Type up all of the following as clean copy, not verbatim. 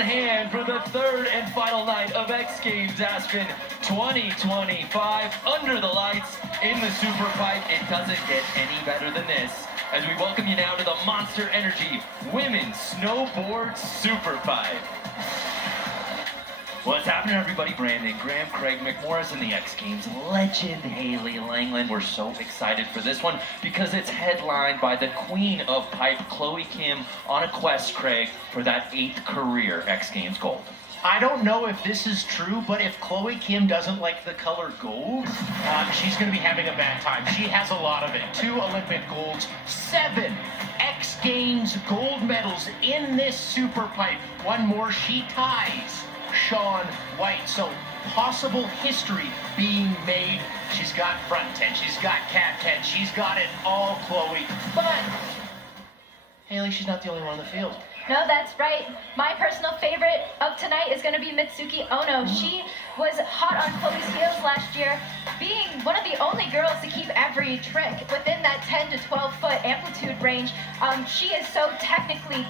on hand for the third and final night of X Games Aspen 2025 under the lights in the Superpipe. It doesn't get any better than this as we welcome you now to the Monster Energy Women's Snowboard Superpipe. What's happening, everybody? Brandon Graham, Craig McMorris, and the X Games legend Haley Langland. We're so excited for this one because it's headlined by the queen of pipe, Chloe Kim, on a quest, Craig, for that 8th career X Games gold. I don't know if this is true, but if Chloe Kim doesn't like the color gold, she's going to be having a bad time. She has a lot of it. 2 Olympic golds, 7 X Games gold medals in this Superpipe. One more, she ties Sean White. So possible history being made. She's got front 10, she's got cat 10, she's got it all, Chloe. But Haley, she's not the only one in the field. No, that's right. My personal favorite of tonight is going to be Mitsuki Ono. She was hot on Chloe's heels last year, being one of the only girls to keep every trick within that 10 to 12 foot amplitude range. She is so technically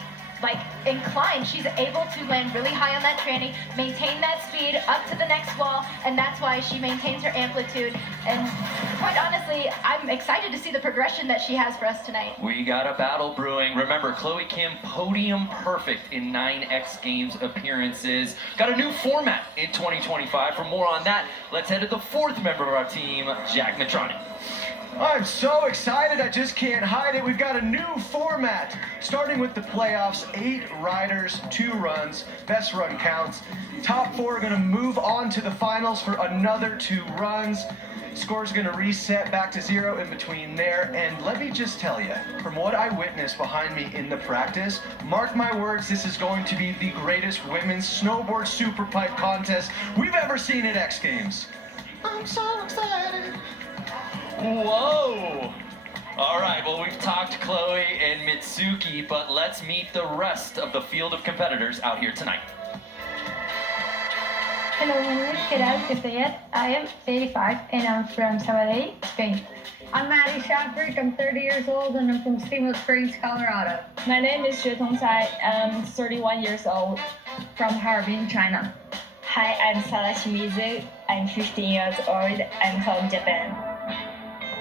inclined. She's able to land really high on that tranny, maintain that speed up to the next wall, and that's why she maintains her amplitude. And quite honestly, I'm excited to see the progression that she has for us tonight. We got a battle brewing. Remember, Chloe Kim, podium perfect in 9 X Games appearances. Got a new format in 2025. For more on that, let's head to the 4th member of our team, Jack Natrani. I'm so excited, I just can't hide it. We've got a new format, starting with the playoffs, 8 riders, 2 runs, best run counts. Top 4 are gonna move on to the finals for another 2 runs. Score's gonna reset back to 0 in between there. And let me just tell you, from what I witnessed behind me in the practice, mark my words, this is going to be the greatest women's snowboard superpipe contest we've ever seen at X Games. I'm so excited. Whoa! All right, well, we've talked Chloe and Mitsuki, but let's meet the rest of the field of competitors out here tonight. Hello, my name is Gerard Castillet. I am 85 and I'm from Sabadell, Spain. I'm Maddie Shafrick. I'm 30 years old and I'm from Steamboat Springs, Colorado. My name is Xue Tongcai. I'm 31 years old from Harbin, China. Hi, I'm Sara Shimizu. I'm 15 years old. I'm from Japan.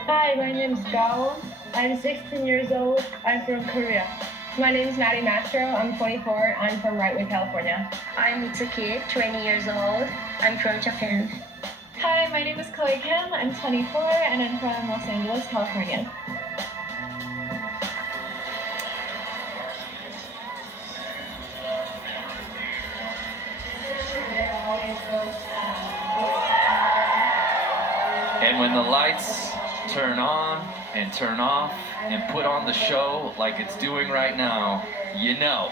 Hi, my name is Gao. I'm 16 years old. I'm from Korea. My name is Maddie Mastro. I'm 24. I'm from Wrightwood, California. I'm Mitsuki, 20 years old. I'm from Japan. Hi, my name is Chloe Kim. I'm 24 and I'm from Los Angeles, California. And when the lights turn on and turn off and put on the show like it's doing right now, you know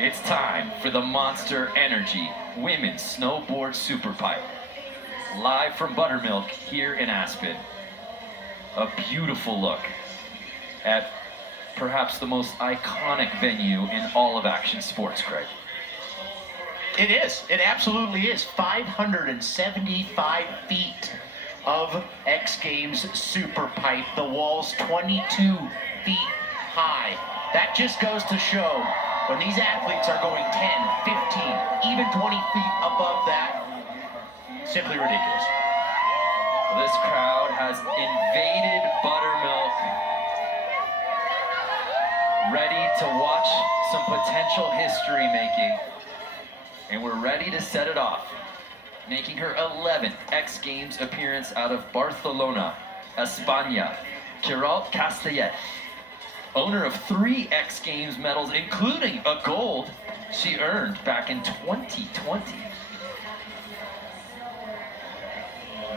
it's time for the Monster Energy Women's Snowboard Superpipe. Live from Buttermilk here in Aspen. A beautiful look at perhaps the most iconic venue in all of action sports, Craig. It is. It absolutely is. 575 feet of X Games Superpipe. The wall's 22 feet high. That just goes to show when these athletes are going 10, 15, even 20 feet above that, simply ridiculous. This crowd has invaded Buttermilk, ready to watch some potential history making, and we're ready to set it off. Making her 11th X Games appearance out of Barcelona, España, Queralt Castellet. Owner of 3 X Games medals, including a gold she earned back in 2020.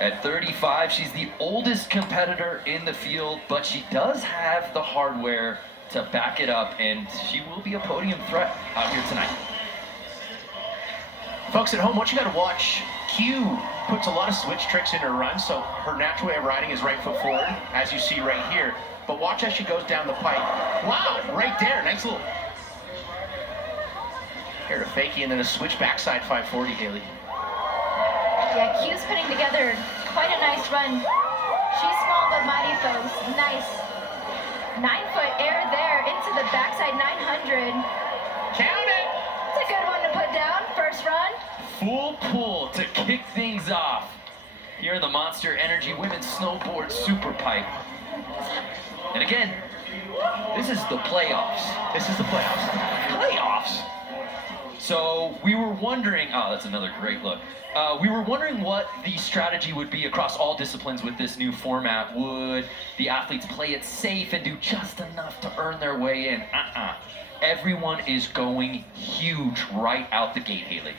At 35, she's the oldest competitor in the field, but she does have the hardware to back it up, and she will be a podium threat out here tonight. Folks at home, what you gotta watch, Q puts a lot of switch tricks in her run, so her natural way of riding is right foot forward, as you see right here. But watch as she goes down the pipe. Wow, right there, nice little... Here, a fakie and then a switch backside 540, Haley. Yeah, Q's putting together quite a nice run. She's small but mighty, folks. Nice. 9-foot air there into the backside 900. Count it! It's a good one to put down. first run. Full pull to kick things off here in the Monster Energy Women's Snowboard Superpipe. And again, this is the playoffs. This is the playoffs. Playoffs? So we were wondering, oh, that's another great look. We were wondering what the strategy would be across all disciplines with this new format. Would the athletes play it safe and do just enough to earn their way in? Everyone is going huge right out the gate, Haley.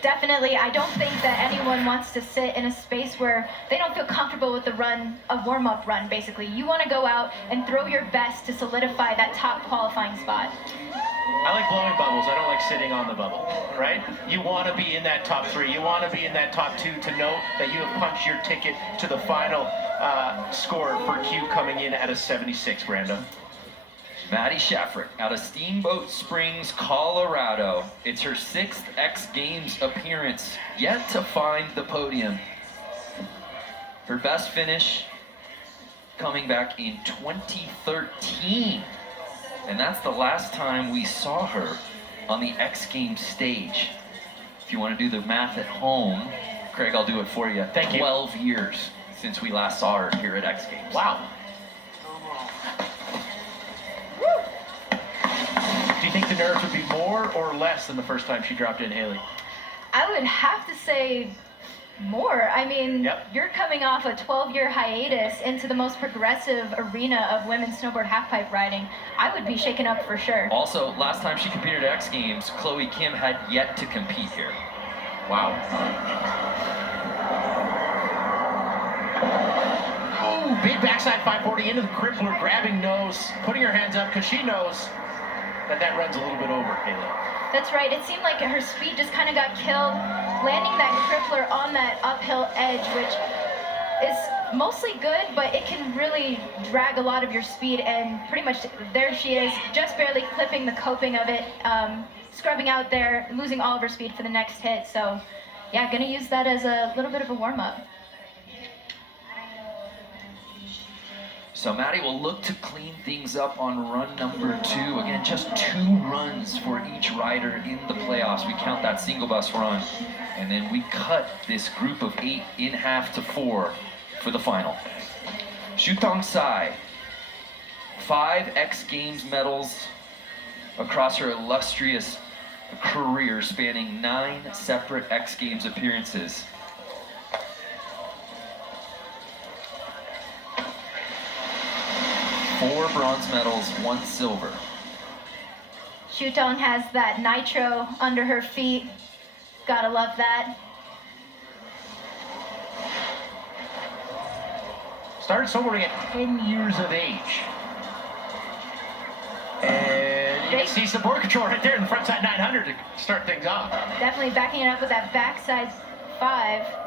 Definitely. I don't think that anyone wants to sit in a space where they don't feel comfortable with the run, a warm-up run, basically. You want to go out and throw your best to solidify that top qualifying spot. I like blowing bubbles. I don't like sitting on the bubble, right? You want to be in that top 3. You want to be in that top 2 to know that you have punched your ticket to the final score for Q coming in at a 76, Brando. Maddie Shafrick out of Steamboat Springs, Colorado. It's her 6th X Games appearance, yet to find the podium. Her best finish coming back in 2013. And that's the last time we saw her on the X Games stage. If you want to do the math at home, Craig, I'll do it for you. Thank you. 12 years since we last saw her here at X Games. Wow. Do you think the nerves would be more or less than the first time she dropped in, Haley? I would have to say more. I mean, You're coming off a 12-year hiatus into the most progressive arena of women's snowboard halfpipe riding. I would be shaken up for sure. Also, last time she competed at X Games, Chloe Kim had yet to compete here. Wow. Oh, big backside 540 into the crippler, grabbing nose, putting her hands up because she knows that runs a little bit over, Haley. That's right. It seemed like her speed just kind of got killed, landing that crippler on that uphill edge, which is mostly good, but it can really drag a lot of your speed, and pretty much there she is, just barely clipping the coping of it, scrubbing out there, losing all of her speed for the next hit. So yeah, gonna use that as a little bit of a warm-up. So Maddie will look to clean things up on run number 2. Again, just 2 runs for each rider in the playoffs. We count that single bus run. And then we cut this group of 8 in half to 4 for the final. Shutong Sai, 5 X Games medals across her illustrious career, spanning 9 separate X Games appearances. 4 bronze medals, 1 silver. Shutong has that nitro under her feet. Gotta love that. Started snowboarding at 10 years of age. And you can see some board control right there in the frontside 900 to start things off. Definitely backing it up with that backside 5.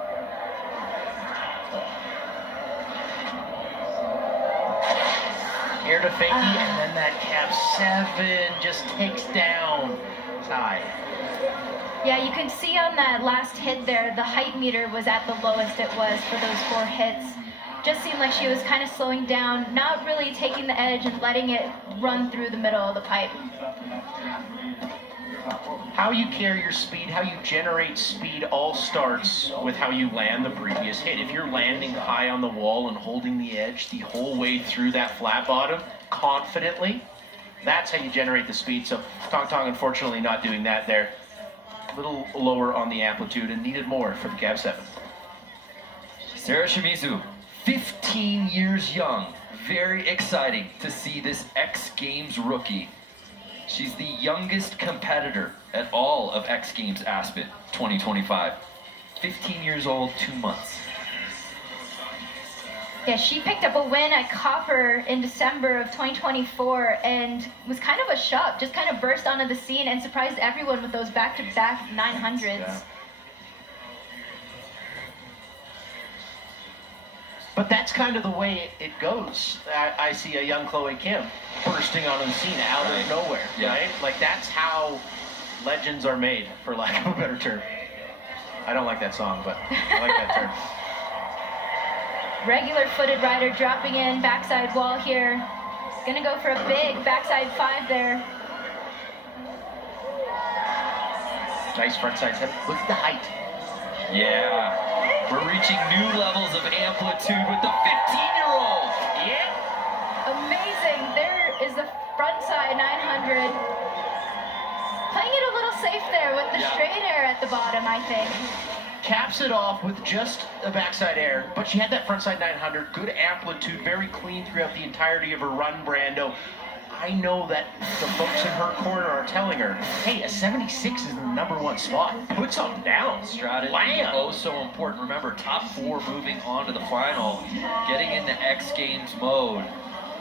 Air to fakie, and then that cap 7 just takes down Ty. Yeah, you can see on that last hit there, the height meter was at the lowest it was for those 4 hits. Just seemed like she was kind of slowing down, not really taking the edge and letting it run through the middle of the pipe. How you carry your speed, how you generate speed all starts with how you land the previous hit. If you're landing high on the wall and holding the edge the whole way through that flat bottom confidently, that's how you generate the speed. So Tong Tong unfortunately not doing that there. A little lower on the amplitude and needed more for the cab 7. Sarah Shimizu, 15 years young. Very exciting to see this X Games rookie. She's the youngest competitor at all of X Games Aspen 2025. 15 years old, 2 months. Yeah, she picked up a win at Copper in December of 2024 and was kind of a shock, just kind of burst onto the scene and surprised everyone with those back-to-back 900s. Yeah. But that's kind of the way it goes. I see a young Chloe Kim bursting onto the scene out of nowhere, right? Like, that's how legends are made, for lack of a better term. I don't like that song, but I like that term. Regular footed rider dropping in, backside wall here. Gonna go for a big backside 5 there. Nice front side step. Look at the height. Yeah. We're reaching new levels of amplitude with the 15-year-old. Yeah. Amazing. There is the front side 900. Playing it a little safe there with the straight air at the bottom, I think. Caps it off with just a backside air, but she had that frontside 900, good amplitude, very clean throughout the entirety of her run, Brando. I know that the folks in her corner are telling her, hey, a 76 is the #1 spot. Put something down. Strategy, oh so important. Remember, top 4 moving on to the final, getting into X Games mode.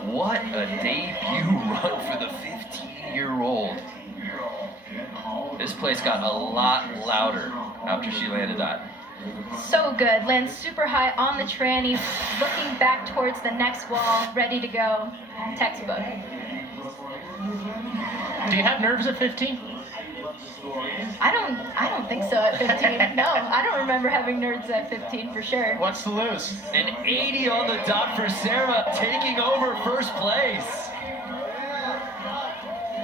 What a debut run for the 15-year-old. This place got a lot louder after she landed that. So good. Lands super high on the tranny, looking back towards the next wall, ready to go. Textbook. Do you have nerves at 15? I don't think so at 15. No, I don't remember having nerves at 15 for sure. What's to lose? An 80 on the dot for Sarah, taking over first place.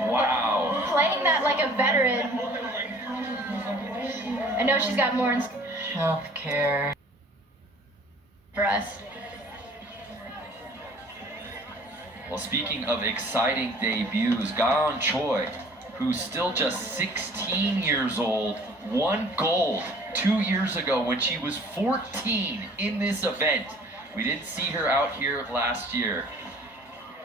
Wow. Playing that like a veteran. I know she's got more in healthcare for us. Well, speaking of exciting debuts, Gaon Choi, who's still just 16 years old, won gold 2 years ago when she was 14 in this event. We didn't see her out here last year.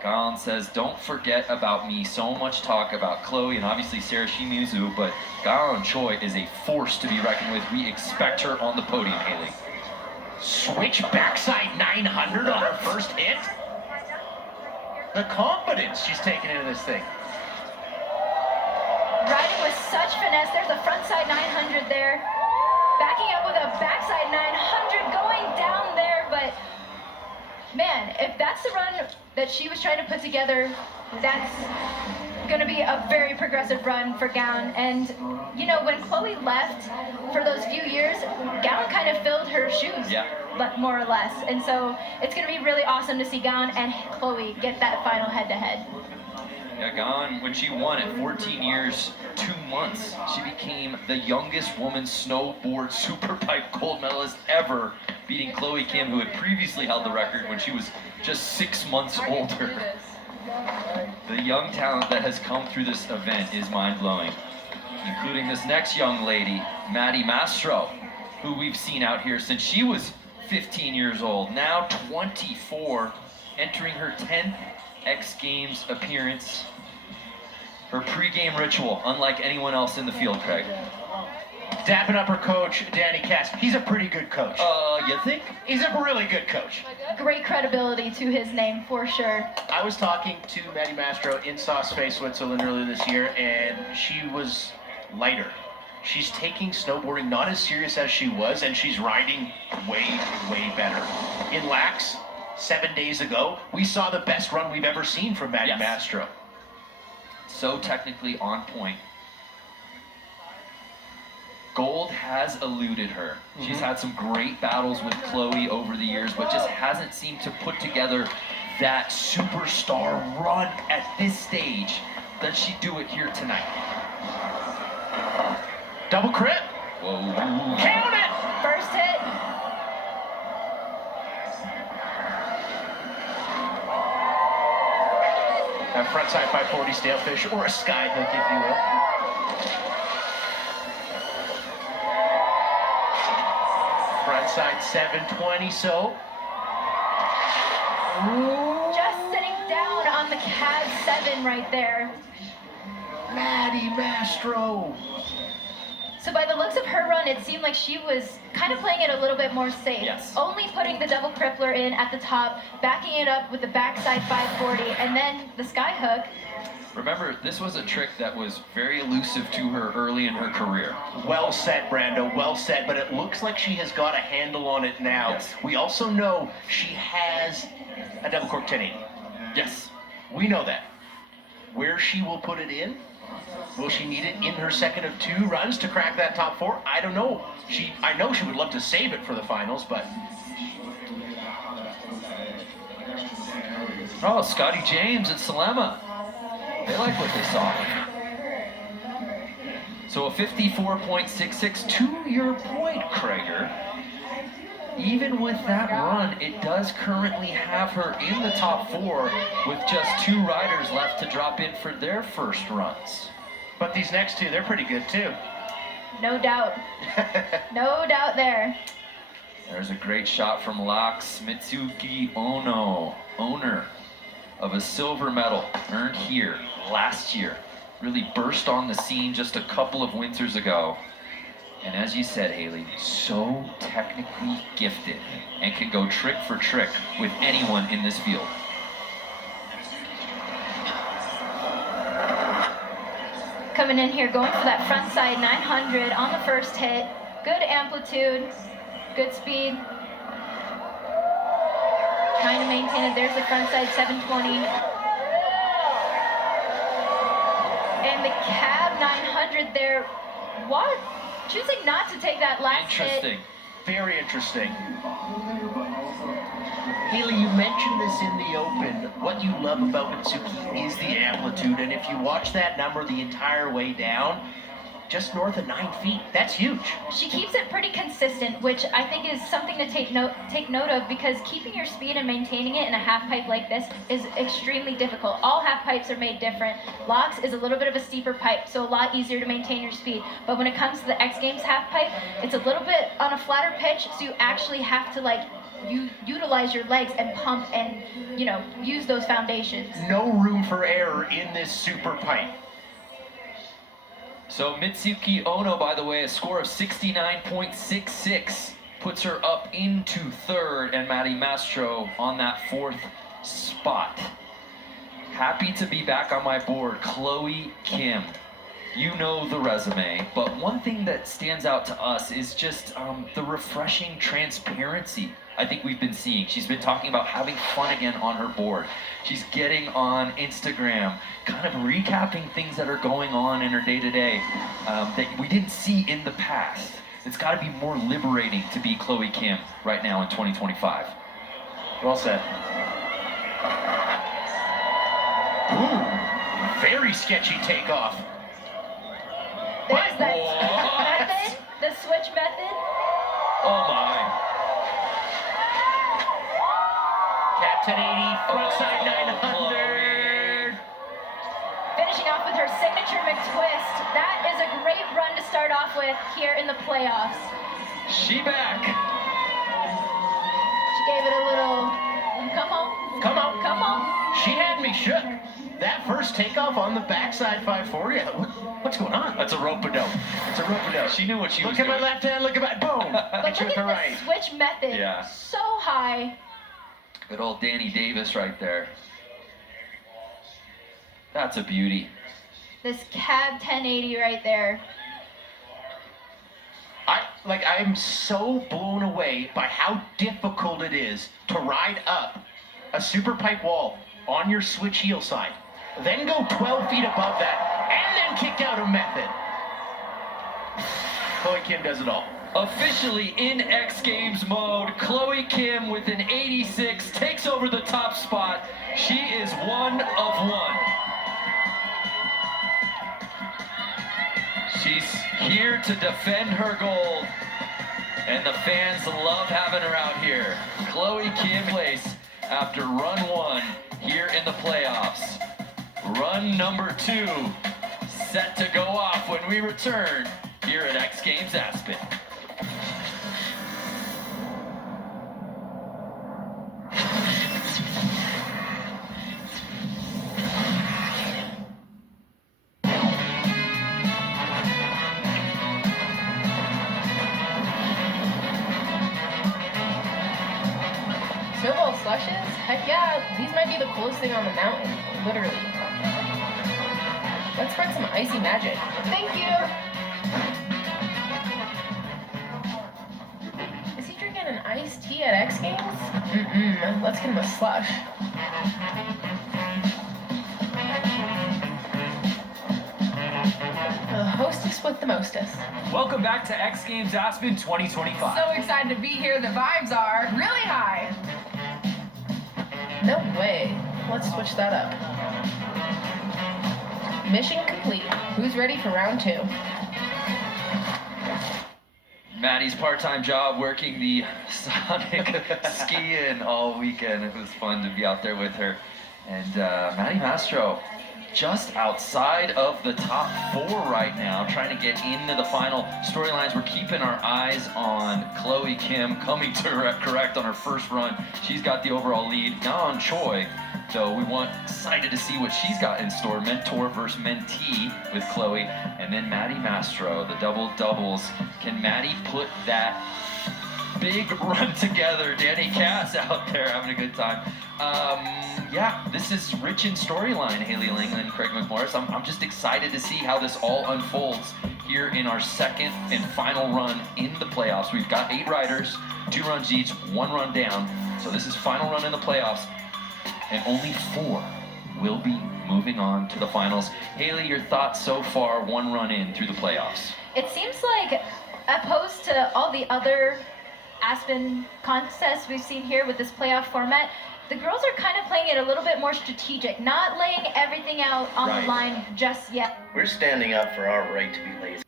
Gaon says, don't forget about me. So much talk about Chloe and obviously Sarah Shimizu, but Gaon Choi is a force to be reckoned with. We expect her on the podium, Haley. Switch backside 900 on her first hit? The confidence she's taken into this thing. Riding with such finesse. There's a frontside 900 there. Backing up with a backside 900 going down there, but man, if that's the run that she was trying to put together, that's going to be a very progressive run for Gaon. And, you know, when Chloe left for those few years, Gaon kind of filled her shoes, but more or less. And so it's going to be really awesome to see Gaon and Chloe get that final head-to-head. Yeah, Gaon, when she won at 14 years, 2 months, she became the youngest woman snowboard Superpipe gold medalist ever, beating Chloe Kim, who had previously held the record when she was just 6 months older. The young talent that has come through this event is mind-blowing, including this next young lady, Maddie Mastro, who we've seen out here since she was 15 years old, now 24, entering her 10th X Games appearance. Her pre-game ritual, unlike anyone else in the field, Craig. Dapping up her coach, Danny Cass. He's a pretty good coach. You think? He's a really good coach. Great credibility to his name, for sure. I was talking to Maddie Mastro in South Space, Switzerland earlier this year, and she was lighter. She's taking snowboarding not as serious as she was, and she's riding way, way better. In Lax, 7 days ago, we saw the best run we've ever seen from Maddie Mastro. So technically on point. Gold has eluded her. She's had some great battles with Chloe over the years, but just hasn't seemed to put together that superstar run at this stage. Does she do it here tonight? Double crit. Whoa. Count it! First hit. A frontside 540 stalefish, or a sky hook, if you will. Frontside 720, so. Just sitting down on the cab 7 right there. Maddie Mastro. So by the looks of her run, it seemed like she was kind of playing it a little bit more safe. Yes. Only putting the double crippler in at the top, backing it up with the backside 540, and then the sky hook. Remember, this was a trick that was very elusive to her early in her career. Well said, Brando, well said, but it looks like she has got a handle on it now. Yes. We also know she has a double cork 1080. Yes. We know that. Where she will put it in? Will she need it in her second of 2 runs to crack that top 4? I don't know. I know she would love to save it for the finals, but... Oh, Scotty James and Salema. They like what they saw. So a 54.66. To your point, Krager, even with that run, it does currently have her in the top 4 with just 2 riders left to drop in for their first runs. But these next 2, they're pretty good too. No doubt. No doubt there. There's a great shot from Locks Mitsuki Ono, owner of a silver medal earned here last year. Really burst on the scene just a couple of winters ago. And as you said, Haley, so technically gifted and can go trick for trick with anyone in this field. Coming in here, going for that front side 900 on the first hit. Good amplitude, good speed. Trying to maintain it. There's the front side 720. And the cab 900 there. What? Choosing not to take that last Interesting. hit. Very interesting. Haley, you mentioned this in the open. What you love about Mitsuki is the amplitude, and if you watch that number the entire way down, just north of 9 feet, that's huge. She keeps it pretty consistent, which I think is something to take note of, because keeping your speed and maintaining it in a half pipe like this is extremely difficult. All half pipes are made different. Locks is a little bit of a steeper pipe, so a lot easier to maintain your speed. But when it comes to the X Games half pipe, it's a little bit on a flatter pitch, so you actually have to you utilize your legs and pump and, use those foundations. No room for error in this super pipe. So Mitsuki Ono, by the way, a score of 69.66 puts her up into 3rd, and Maddie Mastro on that 4th spot. Happy to be back on my board, Chloe Kim. You know the resume, but one thing that stands out to us is just the refreshing transparency I think we've been seeing. She's been talking about having fun again on her board. She's getting on Instagram, kind of recapping things that are going on in her day-to-day that we didn't see in the past. It's got to be more liberating to be Chloe Kim right now in 2025. Well said. Ooh, very sketchy takeoff. There's that method, the switch method. Oh my. Cat 1080, frontside 900. Finishing off with her signature McTwist. That is a great run to start off with here in the playoffs. She back. She gave it a little, come on. Come on. Come on. She had me shook. That first takeoff on the backside 540, what's going on? That's a rope-a-dope. It's a rope-a-dope. She knew what she was doing. doing. Look at my left hand, look at my, boom. But look at the switch method. Yeah. So high. Good old Danny Davis right there. That's a beauty. This cab 1080 right there. I'm so blown away by how difficult it is to ride up a super pipe wall on your switch heel side, then go 12 feet above that, and then kick out a method. Chloe Kim does it all. Officially in X Games mode, Chloe Kim with an 86 takes over the top spot. She is 1 of 1. She's here to defend her gold, and the fans love having her out here. Chloe Kim place after run 1 here in the playoffs. Run number 2 set to go off when we return here at X Games Aspen. Snowball slushes? Heck yeah, these might be the coolest thing on the mountain, literally. Let's spread some icy magic. Thank you. Is he drinking an iced tea at X Games? Mm-mm, let's get him a slush. The hostess with the mostest. Welcome back to X Games Aspen 2025. So excited to be here. The vibes are really high. No way. Let's switch that up. Mission complete. Who's ready for round 2? Maddie's part-time job working the Sonic ski-in all weekend. It was fun to be out there with her. And Maddie Mastro, just outside of the top 4 right now, trying to get into the final storylines. We're keeping our eyes on Chloe Kim coming to correct on her first run. She's got the overall lead. Now on Choi, so we want excited to see what she's got in store. Mentor versus mentee with Chloe, and then Maddie Mastro, the double doubles. Can Maddie put that big run together? Danny Cass out there having a good time. Yeah, this is rich in storyline, Haley Langland, Craig McMorris. I'm just excited to see how this all unfolds here in our second and final run in the playoffs. We've got 8 riders, 2 runs each, 1 run down. So this is final run in the playoffs, and only 4 will be moving on to the finals. Haley, your thoughts so far, 1 run in through the playoffs? It seems like, opposed to all the other Aspen contests we've seen here with this playoff format, the girls are kind of playing it a little bit more strategic, not laying everything out on the line just yet. We're standing up for our right to be lazy.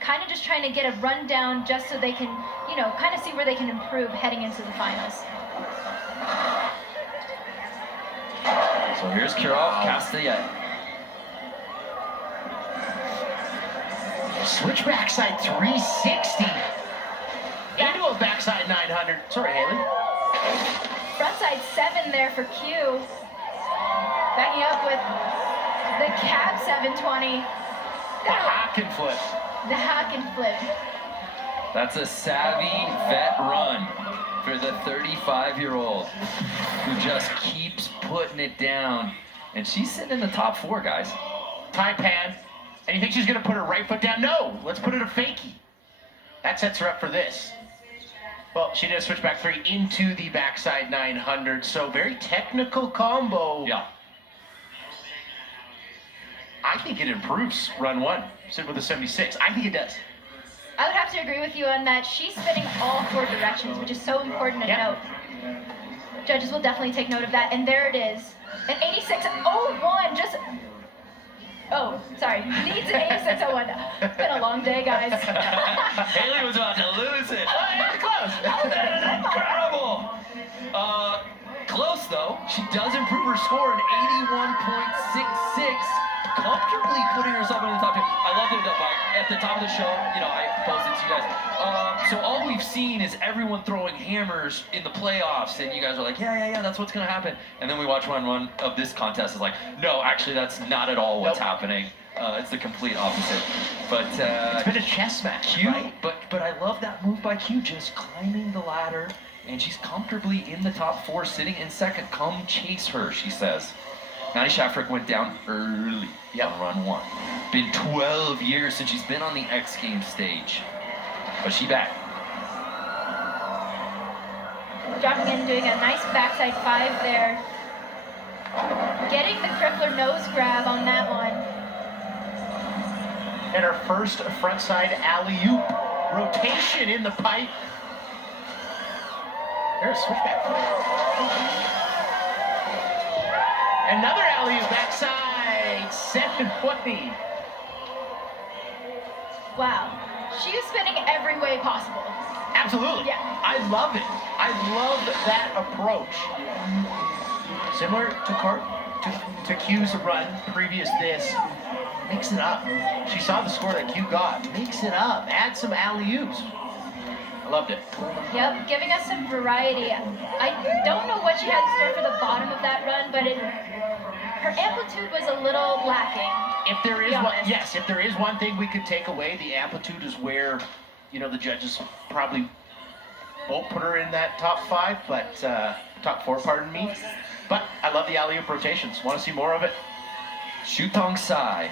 Kind of just trying to get a rundown just so they can, you know, kind of see where they can improve heading into the finals. So here's Carol Castellet. Switch backside 360 into a backside 900. Sorry, Haley. Frontside 7 there for Q. Backing up with the cab 720. The hack and flip. The hack and flip. That's a savvy vet run for the 35-year-old who just keeps putting it down. And she's sitting in the top 4, guys. Taipan. And you think she's going to put her right foot down? No, let's put it a fakie. That sets her up for this. Well, she did a switch back 3 into the backside 900, so very technical combo. Yeah. I think it improves run 1, sit with a 76. I think it does. I would have to agree with you on that. She's spinning all 4 directions, which is so important to note. Judges will definitely take note of that, and there it is. An 86.01, just... Oh, sorry. Needs an 86.01. It's been a long day, guys. Haley was about to lose it. Close. Incredible. Close, though. She does improve her score in 81.66. Comfortably putting herself in the top 2. I love it, though. At the top of the show, you know, I posted to you guys. So all we've seen is everyone throwing hammers in the playoffs, and you guys are like, yeah, that's what's going to happen. And then we watch one of this contest. It's like, no, actually, that's not at all what's happening. It's the complete opposite. But it's been a chess match, Q, right? But I love that move by Q, just climbing the ladder, and she's comfortably in the top 4, sitting in second. Come chase her, she says. Maddie Shafrick went down early on run 1. Been 12 years since she's been on the X Games stage. But she back. Dropping in, doing a nice backside 5 there. Getting the crippler nose grab on that one. And her first frontside alley-oop rotation in the pipe. There's a switchback. Another alley-oop backside 720. Wow. She is spinning every way possible. Absolutely. Yeah. I love it. I love that approach. Similar to Q's run previous this. Mix it up. She saw the score that Q got. Mix it up. Add some alley-oops. I loved it. Yep, giving us some variety. I don't know what she had in store for the bottom of that run, but her amplitude was a little lacking. If there is if there is one thing we could take away, the amplitude is where, you know, the judges probably won't put her in that top 5, but top 4, pardon me. But I love the alley-oop rotations. Want to see more of it? Shutong Sai,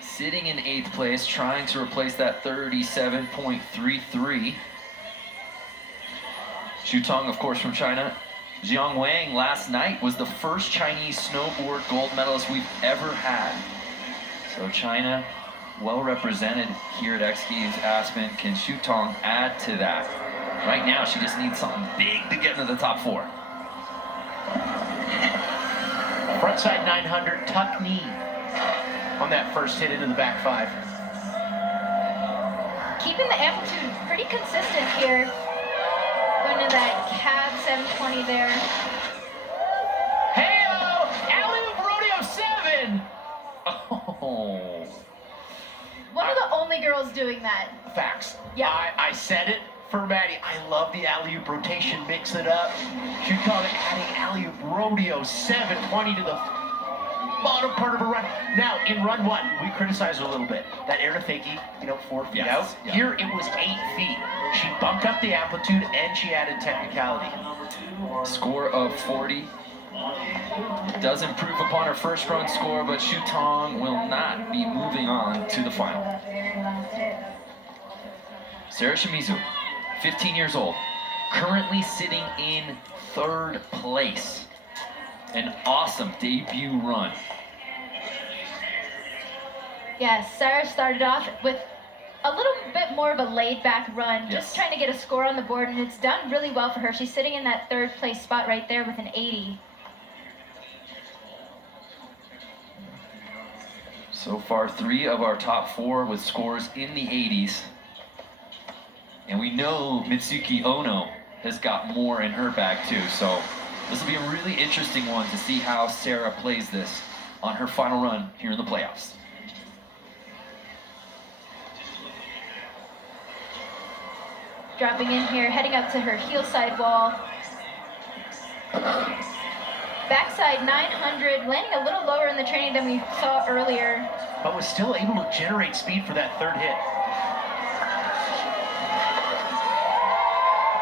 sitting in 8th place, trying to replace that 37.33. Shutong, of course, from China. Jiang Wang last night was the first Chinese snowboard gold medalist we've ever had. So China, well represented here at X Games Aspen. Can Shutong add to that? Right now, she just needs something big to get into the top 4. Frontside 900 tuck knee on that first hit into the back 5. keeping the amplitude pretty consistent here. Going to that cab 720 there. Hey-o! Alley-oop rodeo 7! Oh. One of the only girls doing that. Facts. Yeah. I said it for Maddie. I love the alley-oop rotation. Mix it up. She called it adding alley-oop rodeo 720 to the bottom part of her run. Now, in run 1, we criticized her a little bit. That air to fakie, 4 feet out. Yeah. Here, it was 8 feet. She bumped up the amplitude, and she added technicality. Score of 40. Does improve upon her first run score, but Shu Tong will not be moving on to the final. Sarah Shimizu, 15 years old, currently sitting in 3rd place. An awesome debut run. Yeah, Sarah started off with a little bit more of a laid-back run, just trying to get a score on the board, and it's done really well for her. She's sitting in that 3rd place spot right there with an 80. So far, 3 of our top 4 with scores in the 80s. And we know Mitsuki Ono has got more in her bag too, so this will be a really interesting one to see how Sarah plays this on her final run here in the playoffs. Dropping in here, heading up to her heel side wall. Backside 900, landing a little lower in the training than we saw earlier. But was still able to generate speed for that 3rd hit.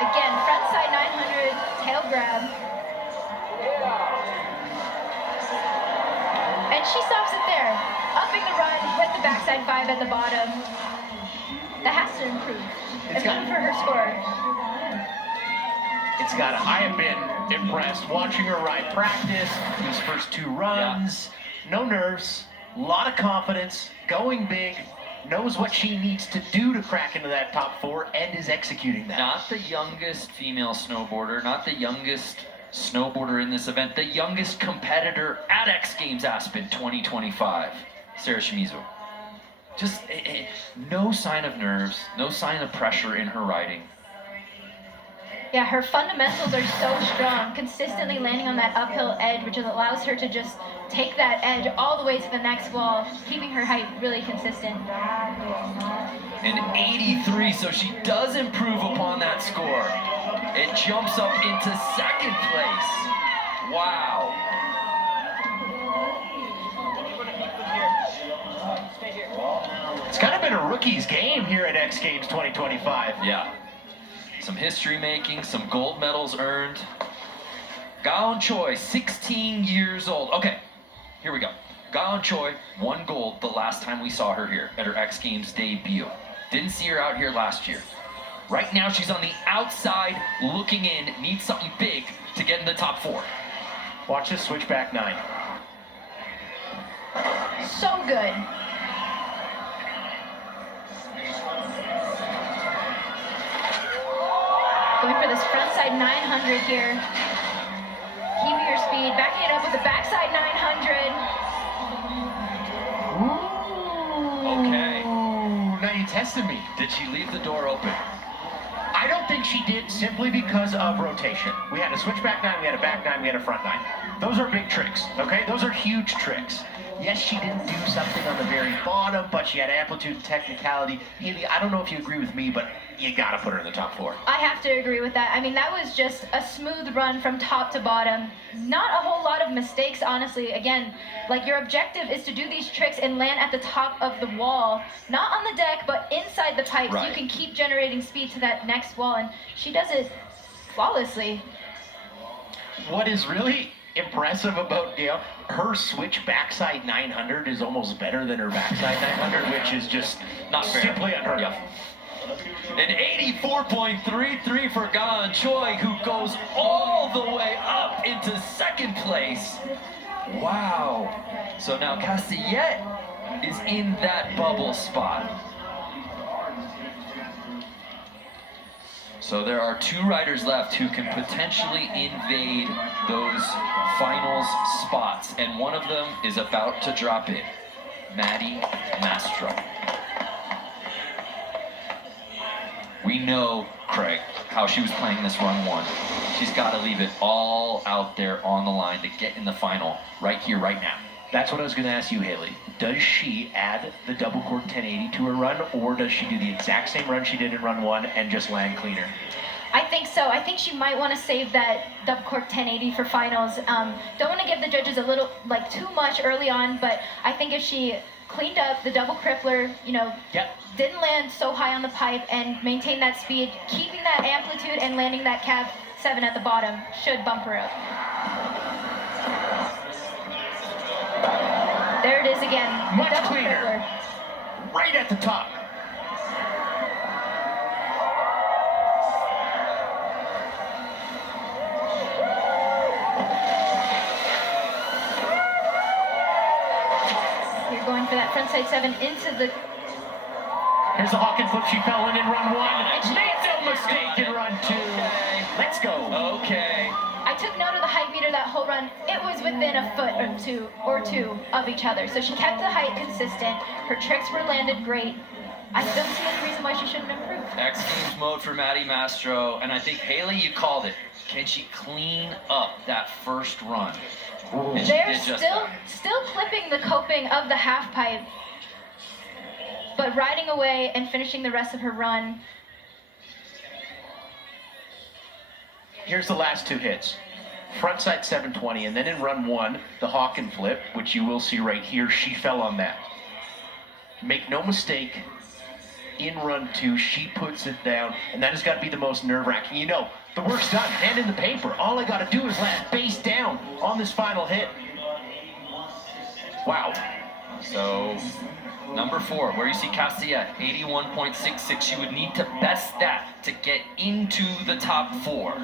Again, front side 900, tail grab. And she stops it there. Upping the run with the backside 5 at the bottom. That has to improve. Improve for her score. It's got. I have been impressed watching her ride practice these first 2 runs. No nerves, a lot of confidence, going big, knows what she needs to do to crack into that top 4, and is executing that. Not the youngest female snowboarder, not the youngest snowboarder in this event, the youngest competitor at X Games Aspen 2025, Sarah Shimizu. Just no sign of nerves, no sign of pressure in her riding. Yeah, her fundamentals are so strong, consistently landing on that uphill edge, which allows her to just take that edge all the way to the next wall, keeping her height really consistent. An 83, so she does improve upon that score. It jumps up into 2nd place. Wow. It's kind of been a rookie's game here at X Games 2025. Yeah. Some history making, some gold medals earned. Gaon Choi, 16 years old. Okay, here we go. Gaon Choi won gold the last time we saw her here at her X Games debut. Didn't see her out here last year. Right now she's on the outside looking in, needs something big to get in the top 4. Watch this switchback 9. So good. Going for this frontside 900 here. Keeping her speed, backing it up with the backside 900. Okay. Now you tested me. Did she leave the door open? I don't think she did, simply because of rotation. We had a switchback 9, we had a back 9, we had a front 9. Those are big tricks, okay? Those are huge tricks. Yes, she didn't do something on the very bottom, but she had amplitude and technicality. Haley, I don't know if you agree with me, but you gotta put her in the top 4. I have to agree with that. I mean, that was just a smooth run from top to bottom. Not a whole lot of mistakes, honestly. Again, like, your objective is to do these tricks and land at the top of the wall. Not on the deck, but inside the pipe, so you can keep generating speed to that next wall, and she does it flawlessly. What is really impressive about Gail, her switch backside 900 is almost better than her backside 900, which is just not simply unheard of. An 84.33 for Gaon Choi, who goes all the way up into 2nd place. Wow. So now Castillette is in that bubble spot. So there are 2 riders left who can potentially invade those finals spots, and one of them is about to drop in, Maddie Mastro. We know, Craig, how she was playing this run one. She's got to leave it all out there on the line to get in the final right here, right now. That's what I was going to ask you, Haley. Does she add the double cork 1080 to her run, or does she do the exact same run she did in run one and just land cleaner? I think so. I think she might want to save that double cork 1080 for finals. Don't want to give the judges a little, like, too much early on, but I think if she cleaned up the double crippler, you know, didn't land so high on the pipe and maintain that speed, keeping that amplitude and landing that cab 7 at the bottom should bump her up. There it is again. Much cleaner. Right at the top. You're going for that frontside 7 into the... Here's the Hawkins flip. She fell in run one. Made no mistake in run two. Let's go. Okay. I took note of the height meter that whole run. It was within a foot or two of each other. So she kept the height consistent. Her tricks were landed great. I don't see any reason why she shouldn't improve. X Games mode for Maddie Mastro, and I think, Haley, you called it. Can she clean up that first run? And They're still clipping the coping of the half pipe, but riding away and finishing the rest of her run. Here's the last two hits. Frontside 720, and then in run one, the Hawkin flip, which you will see right here, she fell on that. Make no mistake, in run two, she puts it down, and that has got to be the most nerve-wracking. You know, the work's done, hand in the paper. All I got to do is land face down on this final hit. Wow. So, number 4, where you see Cassie at 81.66, she would need to best that to get into the top 4.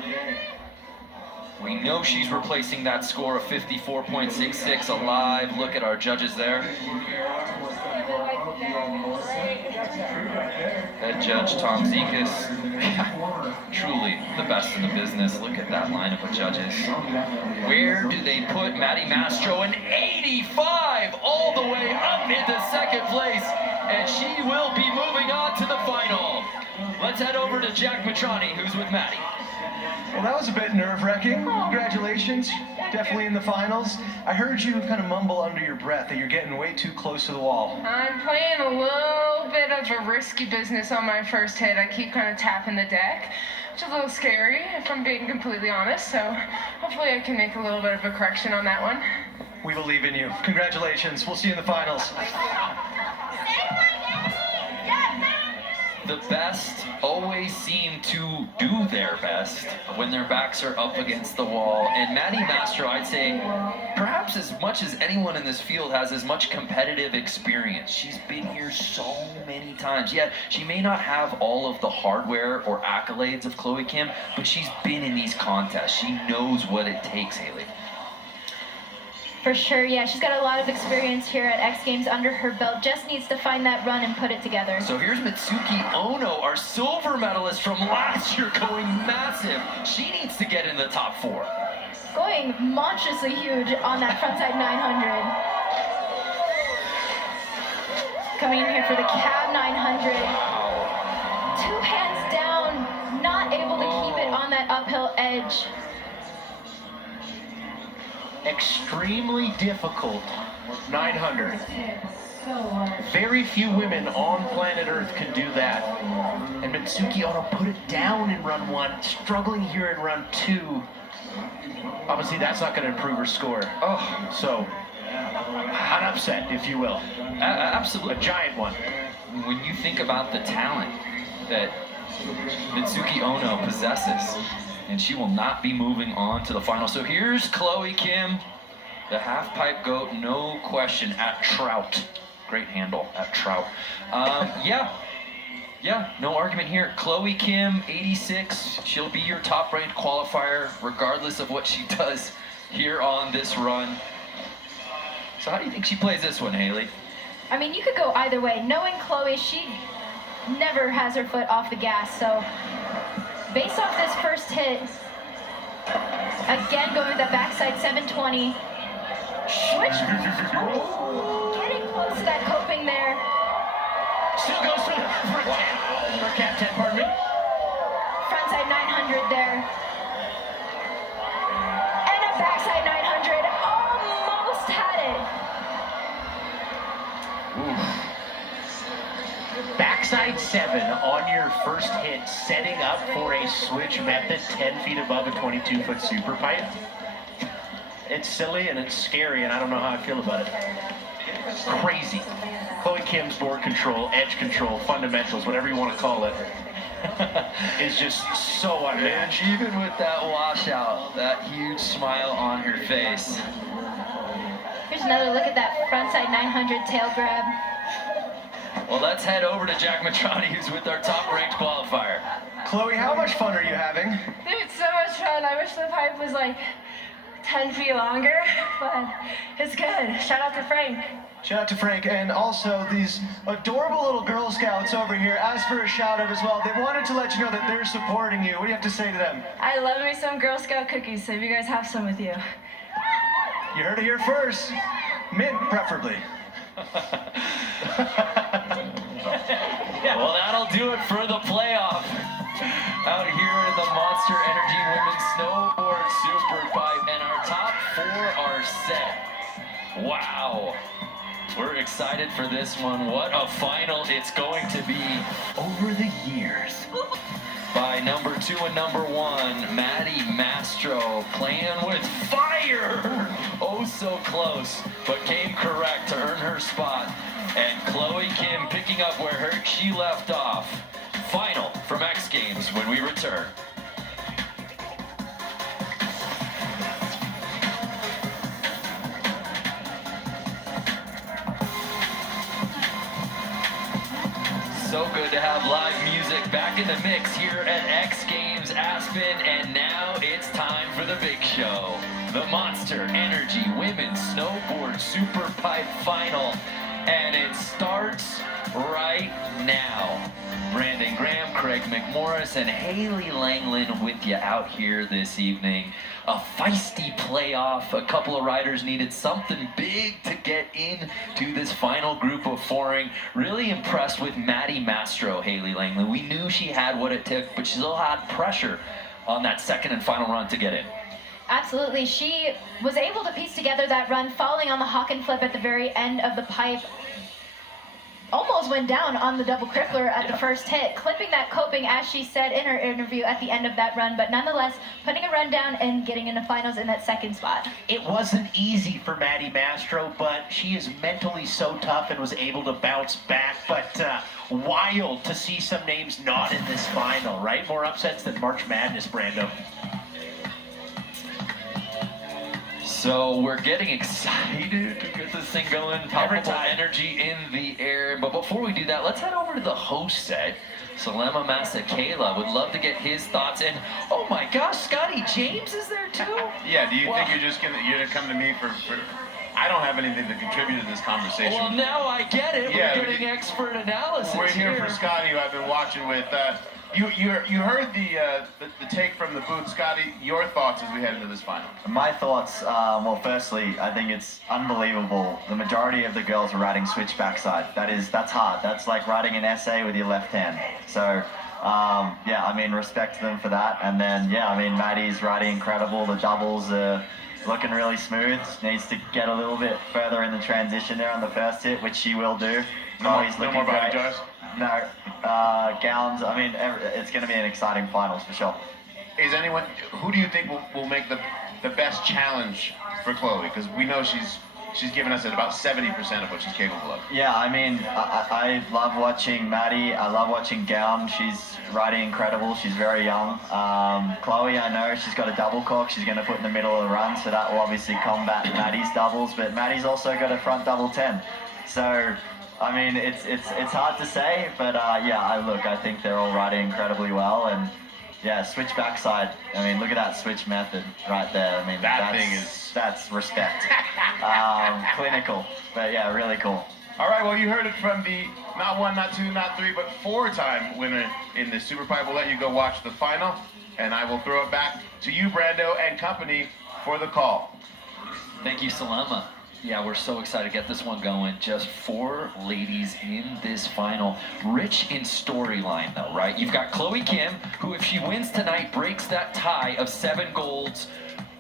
We know she's replacing that score of 54.66. A live look at our judges there. Head judge Tom Zekas, truly the best in the business. Look at that lineup of judges. Where do they put Maddie Mastro? An 85 all the way up into second place, and she will be moving on to the final. Let's head over to Jack Matrani, who's with Maddie. Well, that was a bit nerve-wracking. Congratulations, definitely in the finals. I heard you kind of mumble under your breath that you're getting way too close to the wall. I'm playing a little bit of a risky business on my first hit. I keep kind of tapping the deck, which is a little scary, if I'm being completely honest. So hopefully I can make a little bit of a correction on that one. We believe in you. Congratulations. We'll see you in the finals. The best always seem to do their best when their backs are up against the wall. And Maddie Mastro, I'd say, perhaps as much as anyone in this field has as much competitive experience. She's been here so many times. Yeah, she may not have all of the hardware or accolades of Chloe Kim, but she's been in these contests. She knows what it takes, Haley. For sure, yeah. She's got a lot of experience here at X Games under her belt. Just needs to find that run and put it together. So here's Mitsuki Ono, our silver medalist from last year, going massive. She needs to get in the top 4. Going monstrously huge on that frontside 900. Coming in here for the cab 900. Wow. 2 hands down, not able to keep it on that uphill edge. Extremely difficult 900. Very few women on planet Earth can do that. And Mitsuki Ono put it down in run 1, struggling here in run 2. Obviously, that's not going to improve her score. Oh, so an upset, if you will. Absolutely. A giant one. When you think about the talent that Mitsuki Ono possesses, and she will not be moving on to the final. So here's Chloe Kim, the half-pipe goat, no question, at Trout. Great handle, at Trout. Yeah, no argument here. Chloe Kim, 86. She'll be your top-ranked qualifier, regardless of what she does here on this run. So how do you think she plays this one, Haley? I mean, you could go either way. Knowing Chloe, she never has her foot off the gas, so based off this first hit, again going with that backside 720, getting close to that coping there. Still goes for cab 10, pardon me. Frontside 7 on your first hit, setting up for a switch method 10 feet above a 22-foot Superpipe. It's silly and it's scary, and I don't know how I feel about it. Crazy. Chloe Kim's board control, edge control, fundamentals, whatever you want to call it, is just so unmatched. And even with that washout, that huge smile on her face. Here's another look at that frontside 900 tail grab. Well, let's head over to Jack Matrani, who's with our top-ranked qualifier. Chloe, how much fun are you having? Dude, so much fun. I wish the pipe was like 10 feet longer, but it's good. Shout out to Frank. Shout out to Frank, and also these adorable little Girl Scouts over here asked for a shout out as well. They wanted to let you know that they're supporting you. What do you have to say to them? I love me some Girl Scout cookies, so if you guys have some with you. You heard it here first. Mint, preferably. Well, that'll do it for the playoff. Out here in the Monster Energy Women's Snowboard Superpipe, and our top 4 are set. Wow. We're excited for this one. What a final it's going to be over the years. By number 2 and number 1, Maddie Mastro playing with fire. Oh, so close, but came correct to earn her spot. And Chloe Kim picking up where she left off. Final from X Games when we return. So good to have live music back in the mix here at X Games Aspen, and now it's time for the big show. The Monster Energy Women's Snowboard Superpipe Final, and it starts right now. Brandon Graham, Craig McMorris, and Haley Langland with you out here this evening. A feisty playoff. A couple of riders needed something big to get into this final group of 4ing. Really impressed with Maddie Mastro, Haley Langland. We knew she had what it took, but she still had pressure on that second and final run to get in. Absolutely. She was able to piece together that run, falling on the hawk and flip at the very end of the pipe. Almost went down on the double crippler at the first hit, clipping that coping, as she said in her interview at the end of that run, but nonetheless putting a run down and getting into finals in that second spot. It wasn't easy for Maddie Mastro, but she is mentally so tough and was able to bounce back. But wild to see some names not in this final, right? More upsets than March Madness, Brando. So we're getting excited to get this thing going. Palpable energy in the air. But before we do that, let's head over to the host set. Salema Masakela would love to get his thoughts. And oh my gosh, Scotty James is there too? Yeah, do you think you're gonna come to me for I don't have anything to contribute to this conversation. Well, now I get it. Yeah, we're getting expert analysis. We're here for Scotty, who I've been watching with. You heard the take from the booth, Scotty. Your thoughts as we head into this final? My thoughts, well, firstly, I think it's unbelievable. The majority of the girls are riding switch backside. That's hard. That's like riding an essay with your left hand. So, yeah, I mean, respect to them for that. And then, yeah, I mean, Maddie's riding incredible. The doubles are looking really smooth. Needs to get a little bit further in the transition there on the first hit, which she will do. No more body jars? No, gowns. I mean, it's going to be an exciting finals for sure. Who do you think will make the best challenge for Chloe? Because we know she's given us at about 70% of what she's capable of. Yeah, I mean, I love watching Maddie. I love watching Gown. She's riding incredible. She's very young. Chloe, I know she's got a double cork she's going to put in the middle of the run, so that will obviously combat Maddie's doubles. But Maddie's also got a front double 10. So, I mean, it's hard to say, but yeah, I think they're all riding incredibly well, and yeah, switch backside. I mean, look at that switch method right there. I mean, that's respect. Clinical, but yeah, really cool. All right, well, you heard it from the not 1, not 2, not 3, but 4-time winner in the Superpipe. We'll let you go watch the final, and I will throw it back to you, Brando and company, for the call. Thank you, Salema. Yeah, we're so excited to get this one going. Just 4 ladies in this final. Rich in storyline, though, right? You've got Chloe Kim, who, if she wins tonight, breaks that tie of 7 golds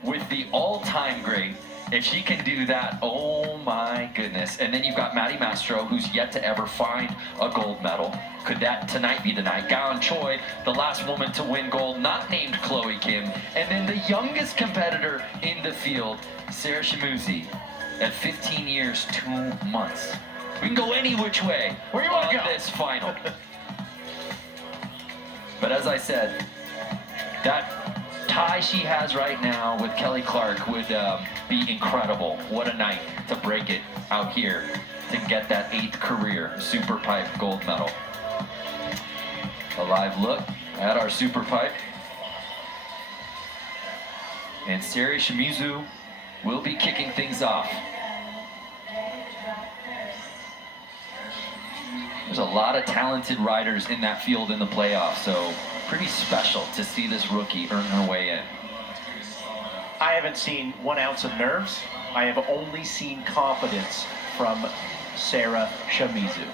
with the all-time great If she can do that, oh my goodness. And then you've got Maddie Mastro, who's yet to ever find a gold medal. Could that tonight be the night? Gaon Choi, the last woman to win gold, not named Chloe Kim. And then the youngest competitor in the field, Sarah Shimuzi, at 15 years, 2 months. We can go any which way. Where you want to go? This final. But as I said, that tie she has right now with Kelly Clark would be incredible. What a night to break it out here to get that 8th career Superpipe gold medal. A live look at our Superpipe. And Seri Shimizu will be kicking things off. There's a lot of talented riders in that field in the playoffs, so pretty special to see this rookie earn her way in. I haven't seen 1 ounce of nerves. I have only seen confidence from Sarah Shimizu.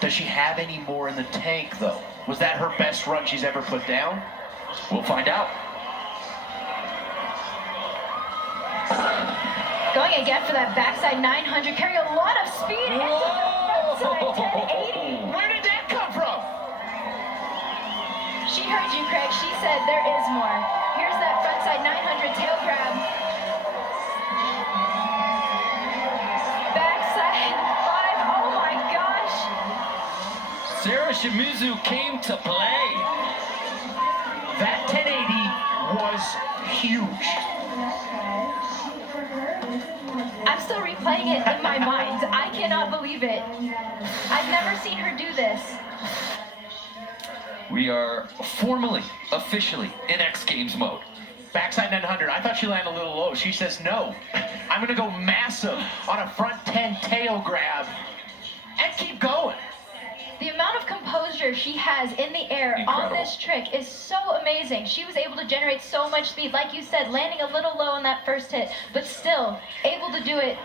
Does she have any more in the tank, though? Was that her best run she's ever put down? We'll find out. Going again for that backside 900, carrying a lot of speed into the frontside 1080. Where did that come from? She heard you, Craig. She said there is more. Here's that frontside 900 tail grab. Backside 5. Oh my gosh. Sarah Shimizu came to play. That 1080 was huge. I'm still replaying it in my mind. I cannot believe it. I've never seen her do this. We are formally, officially in X Games mode. Backside 900. I thought she landed a little low. She says no. I'm going to go massive on a front 10 tail grab and keep going. The amount of composure she has in the air on this trick is so amazing. She was able to generate so much speed, like you said, landing a little low on that first hit, but still able to do it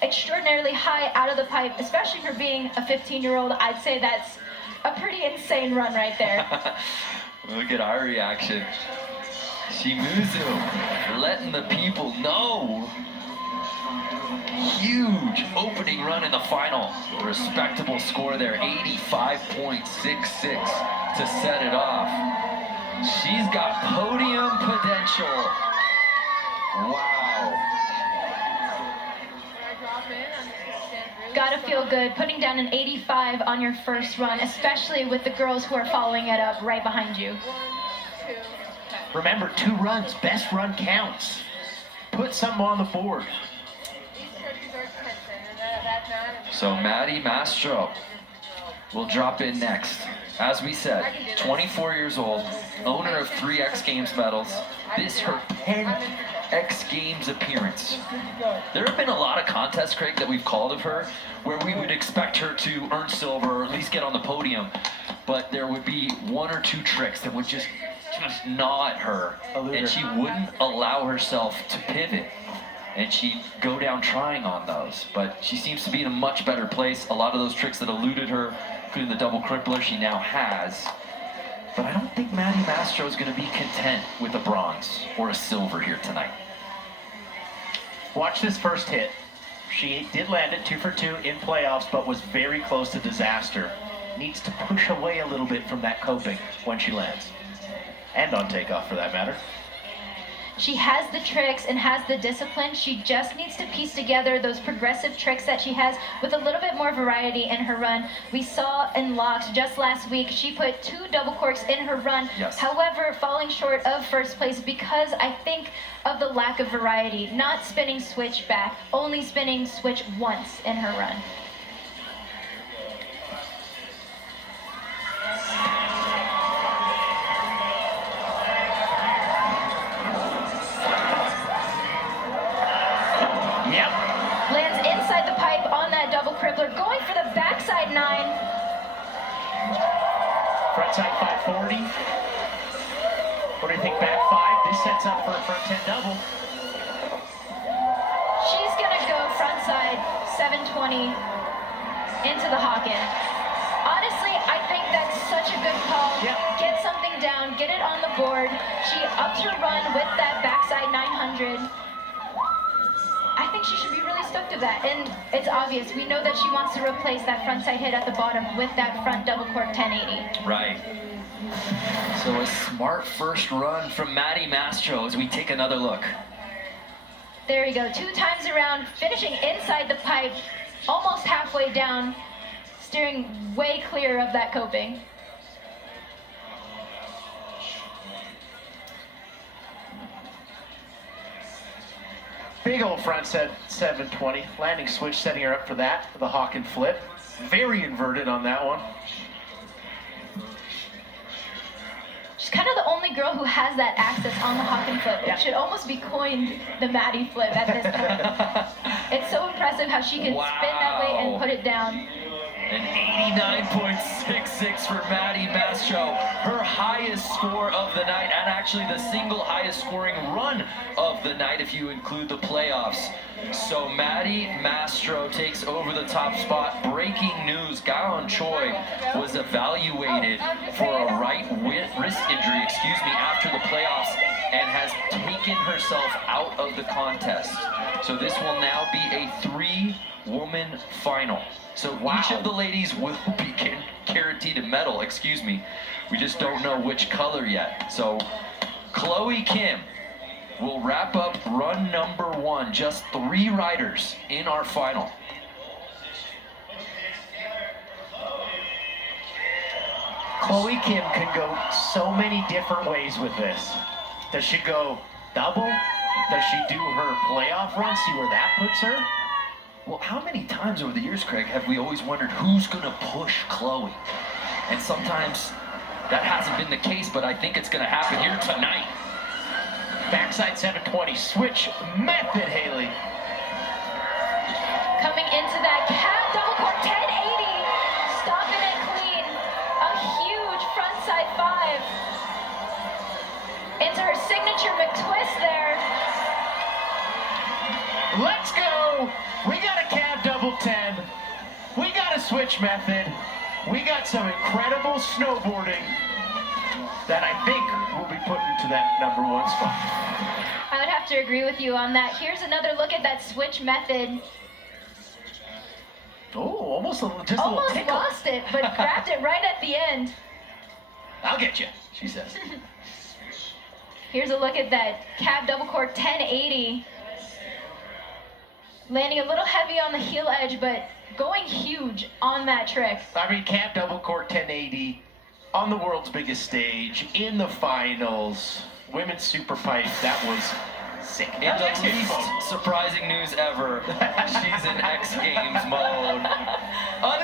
extraordinarily high out of the pipe, especially for being a 15-year-old. I'd say that's a pretty insane run right there. Look at our reaction. Shimizu letting the people know. Huge opening run in the final. Respectable score there, 85.66 to set it off. She's got podium potential. Wow. Gotta feel good putting down an 85 on your first run, especially with the girls who are following it up right behind you. Remember, 2 runs, best run counts. Put something on the board. So Maddie Mastro will drop in next. As we said, 24 years old, owner of 3 X Games medals. This her 10th X Games appearance. There have been a lot of contests, Craig, that we've called of her where we would expect her to earn silver or at least get on the podium, but there would be 1 or 2 tricks that would just gnaw at her, and she wouldn't allow herself to pivot. And she'd go down trying on those. But she seems to be in a much better place. A lot of those tricks that eluded her, including the double crippler, she now has. But I don't think Maddie Mastro is going to be content with a bronze or a silver here tonight. Watch this first hit. She did land it 2 for 2 in playoffs, but was very close to disaster. Needs to push away a little bit from that coping when she lands. And on takeoff, for that matter. She has the tricks and has the discipline. She just needs to piece together those progressive tricks that she has with a little bit more variety in her run. We saw in locks just last week, she put 2 double corks in her run. Yes. However, falling short of first place because I think of the lack of variety. Not spinning switch back, only spinning switch once in her run. Lands inside the pipe on that double crippler, going for the backside 9. Frontside 540. What do you think, back 5? This sets up for a front 10 double. She's gonna go frontside 720 into the Hawken. Honestly, I think that's such a good call. Get something down, get it on the board. She ups her run with that backside 900. that, and it's obvious. We know that she wants to replace that frontside hit at the bottom with that front double cork 1080. Right. So a smart first run from Maddie Mastro as we take another look. There you go, 2 times around, finishing inside the pipe, almost halfway down, steering way clear of that coping. Big old front set 720. Landing switch setting her up for that, for the hawk and flip. Very inverted on that one. She's kind of the only girl who has that access on the hawk and flip. It should almost be coined the Maddie flip at this point. It's so impressive how she can spin that way and put it down. An 89.66 for Maddie Mastro, her highest score of the night, and actually the single highest scoring run of the night if you include the playoffs. So Maddie Mastro takes over the top spot. Breaking news, Gaon Choi was evaluated for a right wrist injury, after the playoffs, and has taken herself out of the contest. So this will now be a 3-woman final. So each of the ladies will be guaranteed a medal, We just don't know which color yet. So Chloe Kim will wrap up run number 1. Just 3 riders in our final. Chloe Kim can go so many different ways with this. Does she go double? Does she do her playoff run, see where that puts her? Well, how many times over the years, Craig, have we always wondered who's going to push Chloe? And sometimes that hasn't been the case, but I think it's going to happen here tonight. Backside 720, switch method, Haley. Coming into that cab double cork 1080, stopping it clean. A huge frontside 5. Into her signature McTwist there. Let's go! We got a cab double 10. We got a switch method. We got some incredible snowboarding that I think will be put into that number 1 spot. I would have to agree with you on that. Here's another look at that switch method. Oh, almost a little tickle. Lost it, but grabbed it right at the end. I'll get you, she says. Here's a look at that cab double cork 1080. Landing a little heavy on the heel edge, but going huge on that trick. I mean, cab double cork 1080 on the world's biggest stage, in the finals, women's Superpipe, that was sick. In the least surprising news ever, she's in XGames mode. A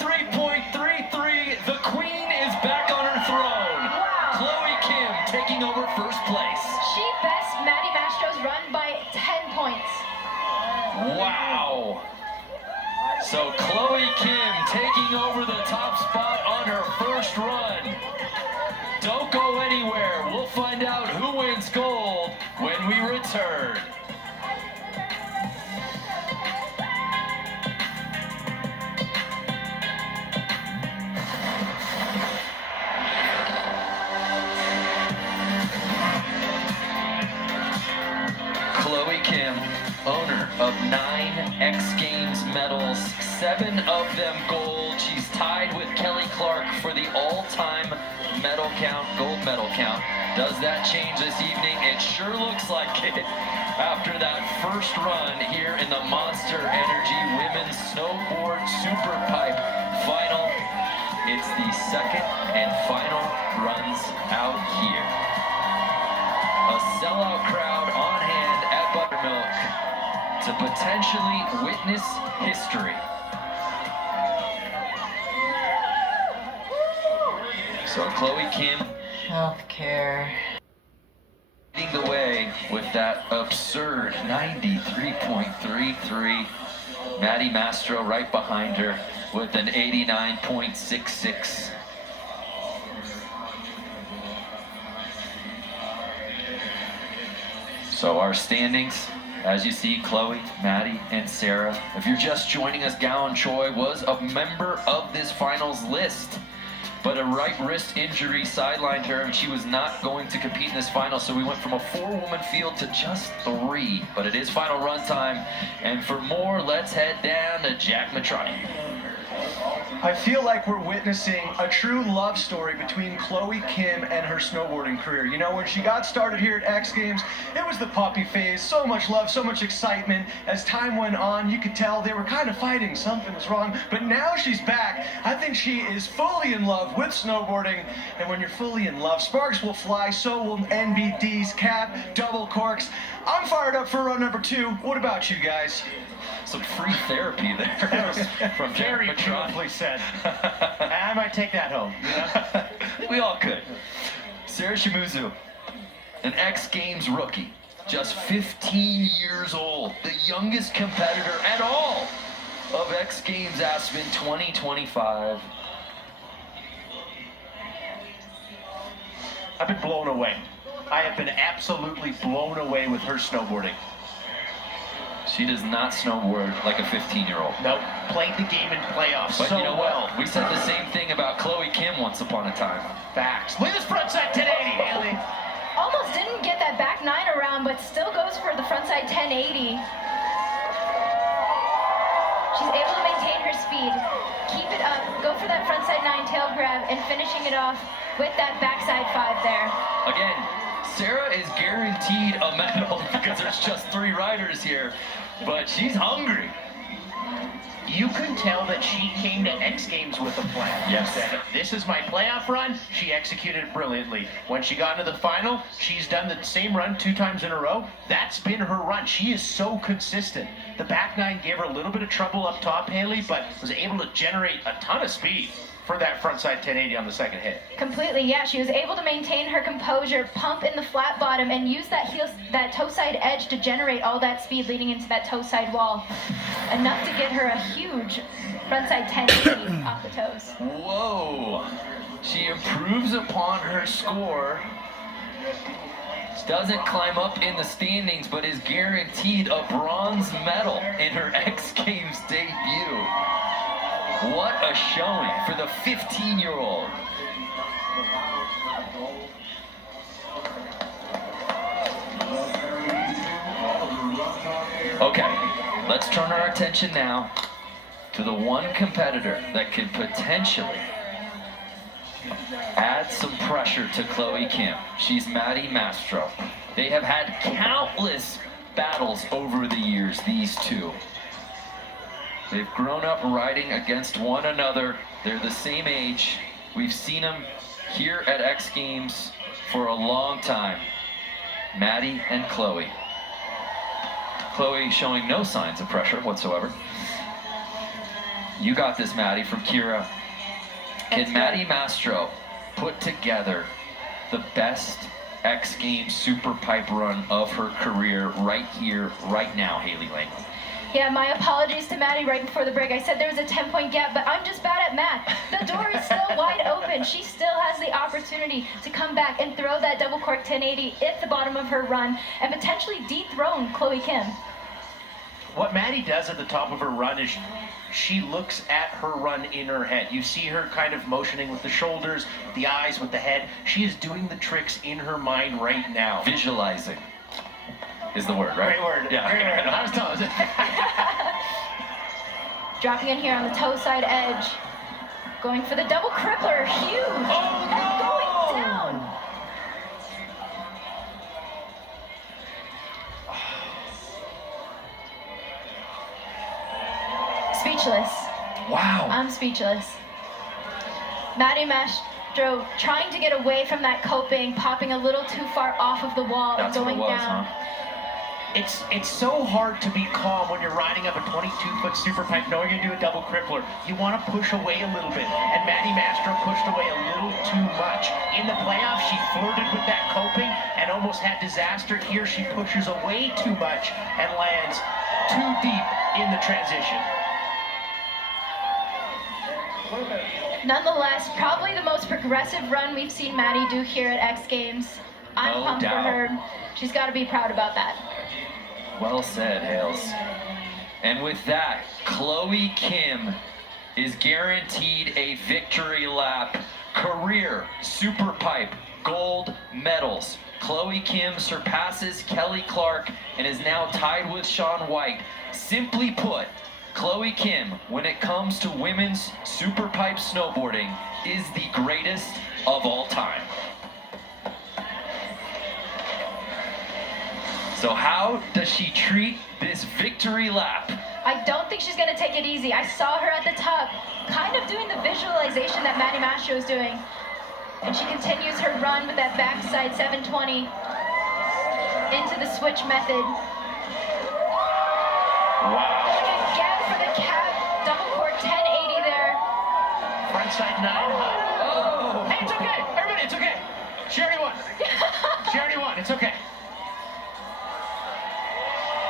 93.33, the queen is back on her throne. Wow. Chloe Kim taking over first place. She best Maddie Mastro's run by 10 points. Wow. So Chloe Kim taking over the top spot on her first run. Don't go anywhere. We'll find out who wins gold when we return. Chloe Kim, owner of 9 XGames medals, 7 of them gold. She's tied with Kelly Clark for the all-time medal count, gold medal count. Does that change this evening? It sure looks like it. After that first run here in the Monster Energy Women's Snowboard Superpipe final, it's the second and final runs out here. A sellout crowd on hand at Buttermilk to potentially witness history. So Chloe Kim, Healthcare, leading the way with that absurd 93.33. Maddie Mastro right behind her with an 89.66. So our standings, as you see, Chloe, Maddie, and Sarah. If you're just joining us, Gaon Choi was a member of this finals list. but a right wrist injury sidelined her, and she was not going to compete in this final, so we went from a 4-woman field to just 3. But it is final run time, and for more, let's head down to Jack Matrani. I feel like we're witnessing a true love story between Chloe Kim and her snowboarding career. You know, when she got started here at X Games, it was the puppy phase, so much love, so much excitement. As time went on, you could tell they were kind of fighting, something was wrong, but now she's back. I think she is fully in love with snowboarding, and when you're fully in love, sparks will fly, so will NBD's, cap, double corks. I'm fired up for run number 2. What about you guys? Some free therapy there from Very Jack Matrani. beautifully said. I might take that home. You know? We all could. Sarah Shimizu, an X Games rookie, just 15 years old, the youngest competitor at all of X Games Aspen 2025. I've been blown away. I have been absolutely blown away with her snowboarding. She does not snowboard like a 15-year-old. Nope. Played the game in playoffs But so you know well. what? We said the same thing about Chloe Kim once upon a time. Facts. Look at this frontside 1080, Haley. Almost didn't get that back 9 around, but still goes for the frontside 1080. She's able to maintain her speed, keep it up, go for that frontside 9 tail grab, and finishing it off with that backside 5 there. Again, Sarah is guaranteed a medal because there's just 3 riders here, but she's hungry. You can tell that she came to X Games with a plan. Yes. Said, this is my playoff run. She executed it brilliantly. When she got into the final, she's done the same run 2 times in a row. That's been her run. She is so consistent. The back 9 gave her a little bit of trouble up top, Haley, but was able to generate a ton of speed for that frontside 1080 on the second hit. Completely, yeah. She was able to maintain her composure, pump in the flat bottom, and use that toe side edge to generate all that speed leading into that toe side wall. Enough to get her a huge frontside 1080 off the toes. Whoa! She improves upon her score. She doesn't climb up in the standings, but is guaranteed a bronze medal in her X Games debut. What a showing for the 15-year-old. Okay, let's turn our attention now to the one competitor that could potentially add some pressure to Chloe Kim. She's Maddie Mastro. They have had countless battles over the years, these two. They've grown up riding against one another. They're the same age. We've seen them here at X Games for a long time. Maddie and Chloe. Chloe showing no signs of pressure whatsoever. You got this, Maddie, from Kira. Can Maddie Mastro put together the best X Games Superpipe run of her career right here, right now, Haley Lang? Yeah, my apologies to Maddie right before the break. I said there was a 10-point gap, but I'm just bad at math. The door is still wide open. She still has the opportunity to come back and throw that double cork 1080 at the bottom of her run and potentially dethrone Chloe Kim. What Maddie does at the top of her run is she looks at her run in her head. You see her kind of motioning with the shoulders, with the eyes, with the head. She is doing the tricks in her mind right now. Visualizing is the word, right? Great word. Yeah. Great word. I was telling you. Dropping in here on the toe side edge. Going for the double crippler. Huge. Oh, and no! going down. Speechless. Wow. I'm speechless. Maddie Mastro trying to get away from that coping, popping a little too far off of the wall and going down. Huh? It's so hard to be calm when you're riding up a 22-foot Superpipe knowing you do a double crippler. You want to push away a little bit, and Maddie Mastro pushed away a little too much. In the playoffs, she flirted with that coping and almost had disaster. Here, she pushes away too much and lands too deep in the transition. Nonetheless, probably the most progressive run we've seen Maddie do here at X Games. I'm pumped for her. She's got to be proud about that. Well said, Hales. And with that, Chloe Kim is guaranteed a victory lap. career Superpipe gold medals. Chloe Kim surpasses Kelly Clark and is now tied with Shaun White. Simply put, Chloe Kim, when it comes to women's Superpipe snowboarding, is the greatest of all time. So how does she treat this victory lap? I don't think she's gonna take it easy. I saw her at the top, kind of doing the visualization that Maddie Mastro is doing. And she continues her run with that backside 720 into the switch method. Wow. And again for the cap, double cork 1080 there. Frontside 900. Oh. Hey, it's okay. Everybody, it's okay. She already won. She already won. It's okay.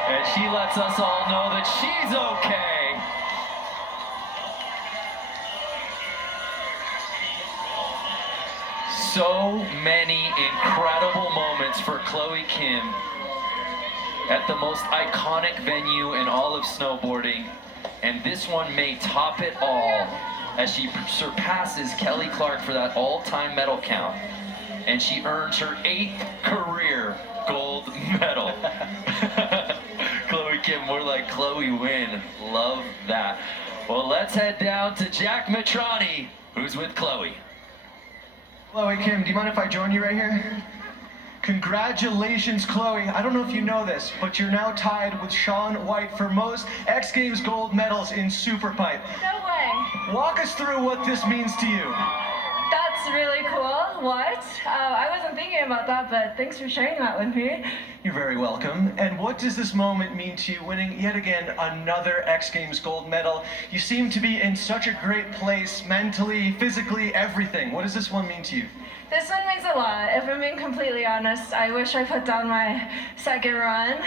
And she lets us all know that she's okay. So many incredible moments for Chloe Kim at the most iconic venue in all of snowboarding. And this one may top it all as she surpasses Kelly Clark for that all-time medal count. And she earns her 8th career gold medal. Chloe Kim, more like Chloe Wynn. Love that. Well, let's head down to Jack Matrani, who's with Chloe. Chloe Kim, do you mind if I join you right here? Congratulations, Chloe. I don't know if you know this, but you're now tied with Shaun White for most X Games gold medals in Superpipe. No way. Walk us through what this means to you. That's really cool. What? I wasn't thinking about that, but thanks for sharing that with me. You're very welcome. And what does this moment mean to you, winning yet again another X Games gold medal? You seem to be in such a great place, mentally, physically, everything. What does this one mean to you? This one means a lot. If I'm being completely honest, I wish I put down my second run,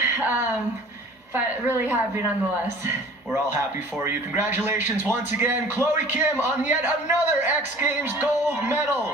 but really happy nonetheless. We're all happy for you. Congratulations once again, Chloe Kim, on yet another X Games gold medal.